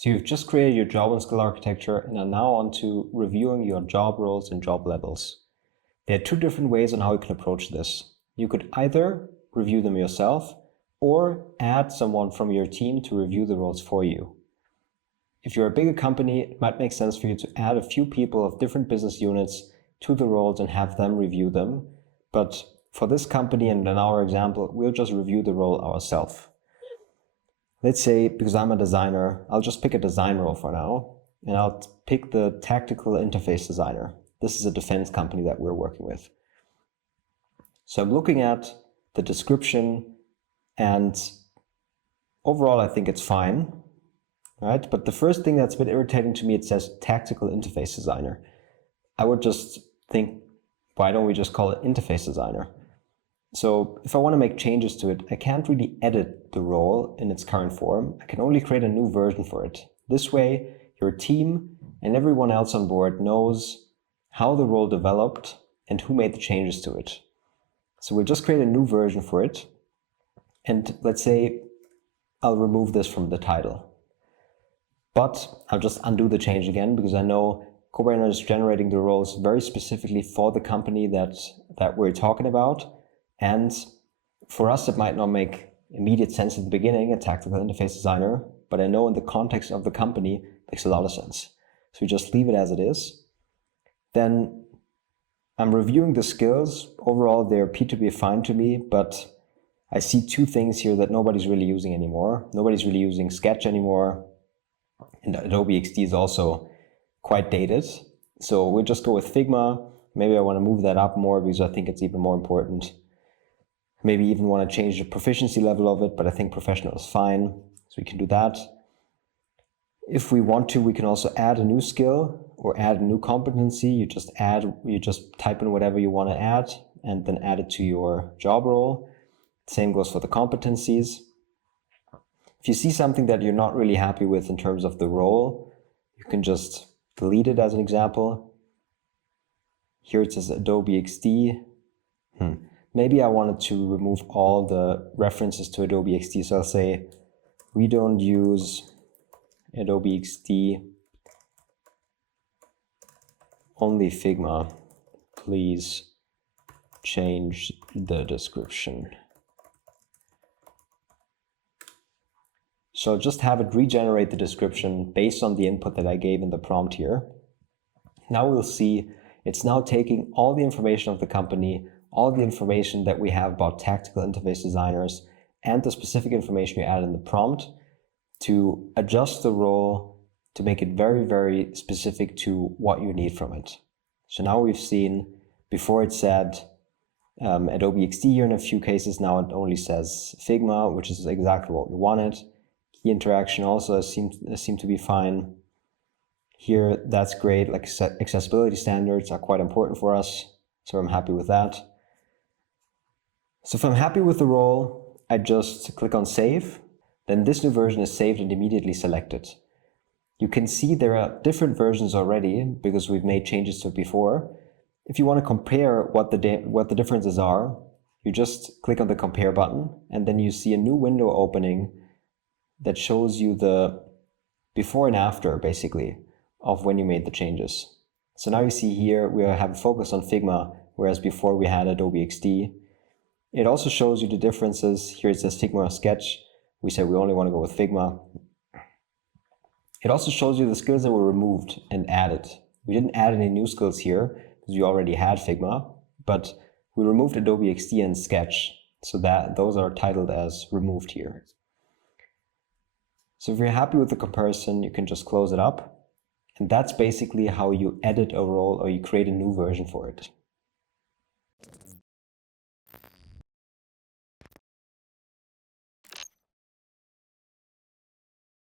So you've just created your job and skill architecture and are now on to reviewing your job roles and job levels. There are two different ways on how you can approach this. You could either review them yourself or add someone from your team to review the roles for you. If you're a bigger company, it might make sense for you to add a few people of different business units to the roles and have them review them. But for this company and in our example, we'll just review the role ourselves. Let's say, because I'm a designer, I'll just pick a design role for now, and I'll pick the tactical interface designer. This is a defense company that we're working with. So I'm looking at the description, and overall I think it's fine, right? But the first thing that's a bit irritating to me, it says tactical interface designer. I would just think, why don't we just call it interface designer? So if I want to make changes to it, I can't really edit the role in its current form. I can only create a new version for it. This way, your team and everyone else on board knows how the role developed and who made the changes to it. So we'll just create a new version for it. And let's say I'll remove this from the title. But I'll just undo the change again because I know Copywriter is generating the roles very specifically for the company that we're talking about. And for us, it might not make immediate sense at the beginning, a tactical interface designer, but I know in the context of the company, it makes a lot of sense. So we just leave it as it is. Then I'm reviewing the skills. Overall, they appear to be fine to me, but I see two things here that nobody's really using anymore. Nobody's really using Sketch anymore. And Adobe XD is also quite dated. So we'll just go with Figma. Maybe I want to move that up more because I think it's even more important. Maybe even want to change the proficiency level of it, but I think professional is fine. So we can do that. If we want to, we can also add a new skill or add a new competency. You just type in whatever you want to add and then add it to your job role. Same goes for the competencies. If you see something that you're not really happy with in terms of the role, you can just delete it as an example. Here it says Adobe XD. Maybe I wanted to remove all the references to Adobe XD. So I'll say, we don't use Adobe XD, only Figma. Please change the description. So just have it regenerate the description based on the input that I gave in the prompt here. Now we'll see it's now taking all the information of the company, all the information that we have about tactical interface designers, and the specific information you add in the prompt to adjust the role to make it very, very specific to what you need from it. So now we've seen, before it said Adobe XD here in a few cases, now it only says Figma, which is exactly what we wanted. Key interaction also seems to be fine. Here, that's great, like accessibility standards are quite important for us, so I'm happy with that. So if I'm happy with the role, I just click on Save. Then this new version is saved and immediately selected. You can see there are different versions already because we've made changes to it before. If you want to compare what the differences are, you just click on the Compare button, and then you see a new window opening that shows you the before and after, basically, of when you made the changes. So now you see here we have a focus on Figma, whereas before we had Adobe XD. It also shows you the differences. Here it says Figma or Sketch. We said we only want to go with Figma. It also shows you the skills that were removed and added. We didn't add any new skills here because we already had Figma, but we removed Adobe XD and Sketch, so that those are titled as removed here. So if you're happy with the comparison, you can just close it up. And that's basically how you edit a role or you create a new version for it.